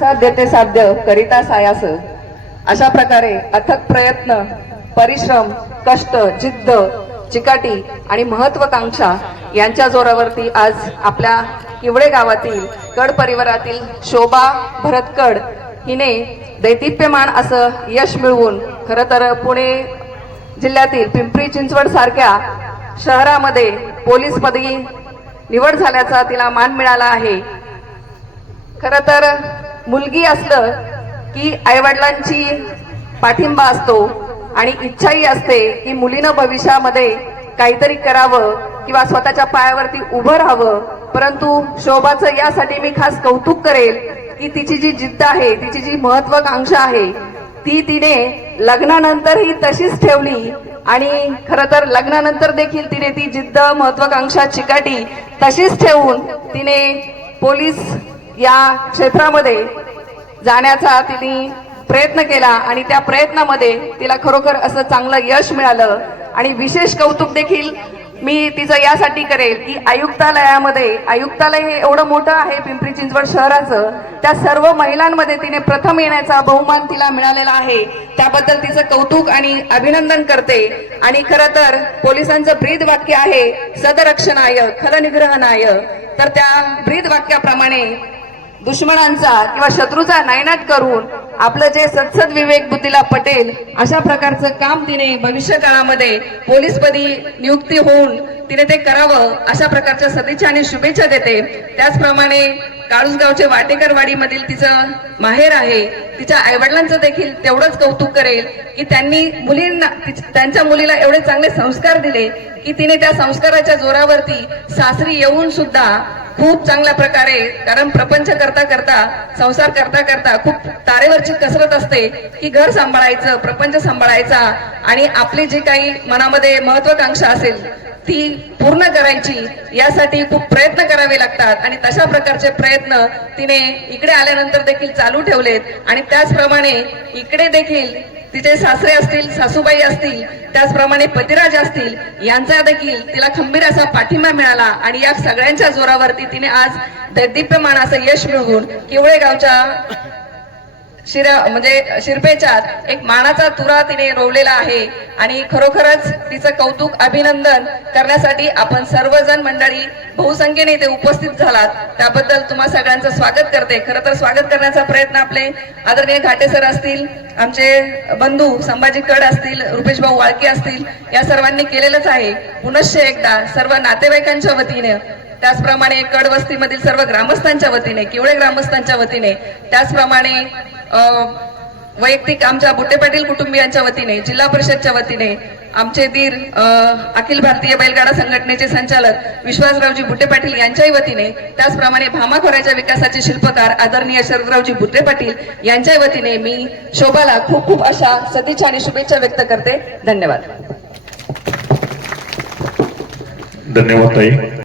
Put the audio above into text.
साध्य साध्य करिता सायास, अशा प्रकारे अथक प्रयत्न, परिश्रम, कष्ट, जिद्द, चिकाटी आणि महत्वाकांक्षा यांच्या जोरावरती आज आपल्या किवळे गावातील कड परिवारातील शोभा भरत कड हिने दैदिप्यमान असं यश मिळवून खरं तर पुणे जिल्ह्यातील पिंपरी चिंचवड सारख्या शहरामध्ये पोलीस पदी निवड झाल्याचा तिला मान मिळाला आहे। खरं तर मुलगी असलं की आईवडिलांची पाठिंबा असतो आणि इच्छाही असते की मुलीनं भविष्यामध्ये काहीतरी करावं किंवा स्वतःच्या पायावरती उभं राहावं, परंतु शोभाचं यासाठी मी खास कौतुक करेल की तिची जी जिद्द आहे, तिची जी महत्वाकांक्षा आहे ती तिने लग्नानंतरही तशीच ठेवली आणि खरं तर लग्नानंतर देखील तिने ती जिद्द, महत्वाकांक्षा, चिकाटी तशीच ठेवून तिने पोलीस या क्षेत्रामध्ये जाण्याचा तिने प्रयत्न केला आणि त्या प्रयत्नामध्ये तिला खरोखर असं चांगलं यश मिळालं। आणि विशेष कौतुक देखील मी तिचं यासाठी करेल की आयुक्तालय हे एवढं मोठं आहे पिंपरी चिंचवड शहराचं, त्या सर्व महिलांमध्ये तिने प्रथम येण्याचा बहुमान तिला मिळालेला आहे। त्याबद्दल तिचं कौतुक आणि अभिनंदन करते। आणि खरं तर पोलिसांचं ब्रीद वाक्य आहे सदरक्षणाय खलनिग्रहणाय, तर त्या ब्रीद वाक्याप्रमाणे दुश्मनांचा किंवा शत्रूचा नायनाट करून आपलं जे सत्सद विवेक बुद्धीला पटेल अशा प्रकारचं काम तिने भविष्य काळामध्ये पोलीसपदी नियुक्ती होऊन तिने ते करावं अशा प्रकारच्या सदिच्छा आणि शुभेच्छा देते। त्याचप्रमाणे काळुसगावचे वाटेकरवाडी मधील तिचं माहेर आहे, तिच्या आईवडिलांचं देखील तेवढंच कौतुक करेल की त्यांनी त्यांच्या मुलीला एवढे चांगले संस्कार दिले की तिने त्या संस्काराच्या जोरावरती सासरी येऊन सुद्धा खूप चांगल्या प्रकारे, कारण प्रपंच करता करता, संसार करता करता खूप तारेवरची कसरत असते की घर सांभाळायचं, प्रपंच सांभाळायचा आणि आपली जी काही मनामध्ये महत्वाकांक्षा असेल ती पूर्ण करायची, यासाठी खूप प्रयत्न करावे लागतात। आणि तशा प्रकारचे प्रयत्न तिने इकडे आल्यानंतर देखील चालू ठेवलेत। आणि त्याचप्रमाणे इकडे देखील तिचे सासरे असतील, सासूबाई असतील, त्याचप्रमाणे पतिराज असतील, यांचा देखील तिला खंबीर असा पाठिंबा मिळाला आणि या सगळ्यांच्या जोरावरती तिने आज दैदिप्यमान असं यश मिळवून किवळे गावच्या शिरपेच्यात एक मानाचा तुरा तिने रोवलेला आहे। आणि खरोखरच तिचं कौतुक, अभिनंदन करण्यासाठी आपण सर्वजण मंडळी बहुसंख्येने इथे उपस्थित झालात, त्याबद्दल तुम्हा सगळ्यांचं स्वागत करते। खरं तर स्वागत करण्याचा प्रयत्न आपले आदरणीय घाटे सर असतील, आमचे बंधू संभाजी कड असतील, रुपेश भाऊ वाळके असतील, या सर्वांनी केलेलंच आहे। पुनश्च एकदा सर्व नातेवाईकांच्या वतीने, त्याचप्रमाणे कड वस्तीमधील सर्व ग्रामस्थांच्या वतीने, किवळे ग्रामस्थांच्या वतीने, त्याचप्रमाणे वैयक्तिक आमच्या बुट्टे पाटील कुटुंबियांच्या वतीने, जिल्हा परिषदच्या वतीने, आमचे धीर अखिल भारतीय बैलगाडा संघटनेचे संचालक विश्वासरावजी बुट्टे पाटील यांच्याही वतीने, त्याचप्रमाणे भामा खोऱ्याच्या विकासाचे शिल्पकार आदरणीय शरदरावजी बुट्टे पाटील यांच्या वतीने मी शोभाला खूप खूप अशा सदिच्छा आणि शुभेच्छा व्यक्त करते। धन्यवाद। धन्यवाद ताई।